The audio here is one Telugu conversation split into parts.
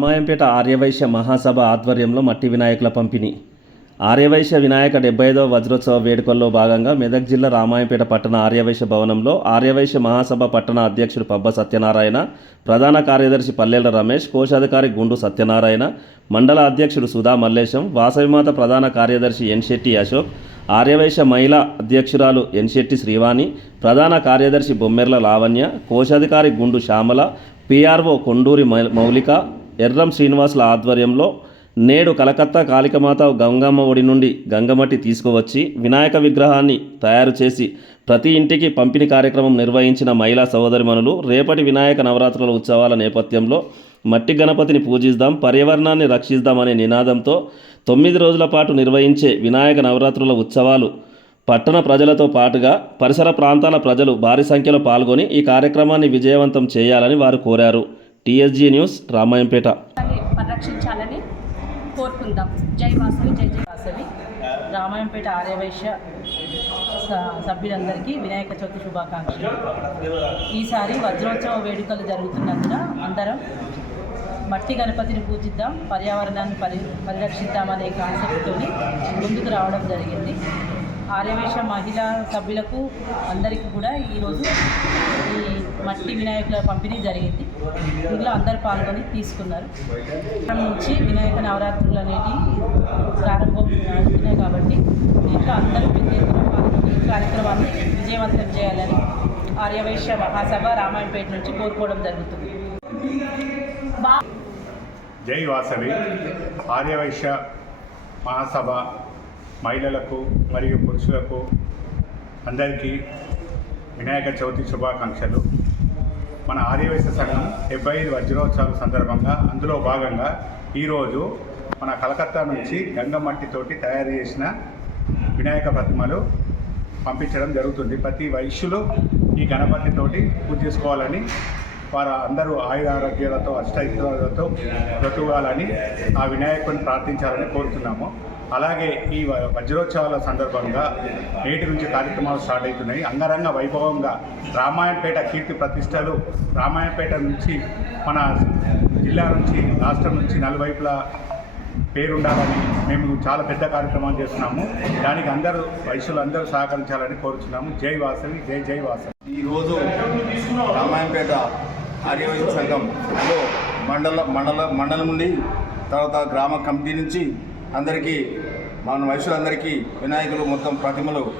రామాయంపేట ఆర్యవైశ్య మహాసభ ఆధ్వర్యంలో మట్టి వినాయకుల పంపిణీ. ఆర్యవైశ్య వినాయక డెబ్బై ఐదవ వజ్రోత్సవ వేడుకల్లో భాగంగా మెదక్ జిల్లా రామాయంపేట పట్టణ ఆర్యవైశ్య భవనంలో ఆర్యవైశ్య మహాసభ పట్టణ అధ్యక్షుడు పబ్బ సత్యనారాయణ ప్రధాన కార్యదర్శి పల్లెల రమేష్ కోశాధికారి గుండు సత్యనారాయణ మండల అధ్యక్షుడు సుధా మల్లేశం వాసవిమాత ప్రధాన కార్యదర్శి ఎన్శెట్టి అశోక్ ఆర్యవైశ్య మహిళా అధ్యక్షురాలు ఎన్శెట్టి శ్రీవాణి ప్రధాన కార్యదర్శి బొమ్మెర్ల లావణ్య కోశాధికారి గుండు శ్యామల పిఆర్ఓ కొండూరి మౌలిక ఎర్రం శ్రీనివాసుల ఆధ్వర్యంలో నేడు కలకత్తా కాళికమాత గంగమ్మ ఒడి నుండి గంగమట్టి తీసుకువచ్చి వినాయక విగ్రహాన్ని తయారు చేసి ప్రతి ఇంటికి పంపిణీ కార్యక్రమం నిర్వహించిన మహిళా సోదరిమణులు రేపటి వినాయక నవరాత్రుల ఉత్సవాల నేపథ్యంలో మట్టి గణపతిని పూజిద్దాం పర్యావరణాన్ని రక్షిద్దామనే నినాదంతో తొమ్మిది రోజుల పాటు నిర్వహించే వినాయక నవరాత్రుల ఉత్సవాలు పట్టణ ప్రజలతో పాటుగా పరిసర ప్రాంతాల ప్రజలు భారీ సంఖ్యలో పాల్గొని ఈ కార్యక్రమాన్ని విజయవంతం చేయాలని వారు కోరారు. TSG news Ramayampet. పరిరక్షించాలని కోరుకుందాం. జై వాసవి జై జై వాసవి. రామాయంపేట ఆర్యవైశ్య స- సభ్యులందరికీ వినాయక చవితి శుభాకాంక్షలు. ఈసారి వజ్రోత్సవ వేడుకలు జరుగుతున్నందున అందరం మట్టి గణపతిని పూజిద్దాం పర్యావరణాన్ని పరి పరిరక్షిద్దామనే కాన్సెప్ట్తో ముందుకు రావడం జరిగింది. ఆర్యవేశ మహిళా సభ్యులకు అందరికీ కూడా ఈరోజు ఈ మట్టి వినాయకుల పంపిణీ జరిగింది. ఇందులో అందరు పాల్గొని తీసుకున్నారు. ఇక్కడ నుంచి వినాయక నవరాత్రులు అనేవి ప్రారంభమవుతున్నాయి కాబట్టి దీంట్లో అందరూ పెద్ద ఎత్తున పాల్గొని కార్యక్రమాన్ని విజయవంతం చేయాలని ఆర్యవైశ్య మహాసభ రామాయణపేట నుంచి కోరుకోవడం జరుగుతుంది. జై వాసవి. ఆర్యవైశ్య మహాసభ మహిళలకు మరియు పురుషులకు అందరికీ వినాయక చవితి శుభాకాంక్షలు. మన ఆర్యవైశ్య సంఘం డెబ్బై ఐదు వజ్రోత్సవాల సందర్భంగా అందులో భాగంగా ఈరోజు మన కలకత్తా నుంచి గంగమట్టితోటి తయారు చేసిన వినాయక ప్రతిమలు పంపించడం జరుగుతుంది. ప్రతి వైశ్యులు ఈ గణపతితోటి పూజ చేసుకోవాలని వారు అందరూ ఆయుర ఆరోగ్యాలతో అష్టైక్యాలతో బ్రతుకాలని ఆ వినాయకుని ప్రార్థించాలని కోరుతున్నాము. అలాగే ఈ వ- వజ్రోత్సవాల సందర్భంగా నేటి నుంచి కార్యక్రమాలు స్టార్ట్ అవుతున్నాయి. అంగరంగ వైభవంగా రామాయణపేట కీర్తి ప్రతిష్టలు రామాయణపేట నుంచి మన జిల్లా నుంచి రాష్ట్రం నుంచి నలువైపులా పేరుండాలని మేము చాలా పెద్ద కార్యక్రమాలు చేస్తున్నాము. దానికి అందరూ వయసులు అందరూ సహకరించాలని కోరుచున్నాము. జై వాసవి జై జై వాసవి. ఈరోజు రామాయణపేట ఆర్యవైశ్య సంఘంలో మండల మండల మండలం నుండి తర్వాత గ్రామ కమిటీ నుంచి అందరికీ మన వయసులందరికీ వినాయకులు మొత్తం ప్రతిమలు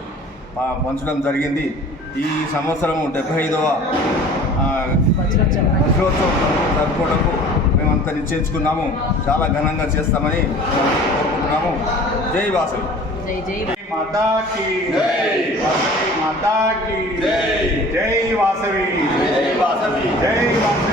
పంచడం జరిగింది. ఈ సంవత్సరము డెబ్బై ఐదవ వజ్రోత్సవం జరుపుకోవడానికి మేమంతా నిశ్చయించుకున్నాము. చాలా ఘనంగా చేస్తామని కోరుకుంటున్నాము. జై వాసవి జై వాసవి. జై వాసవి. జై వాసవి.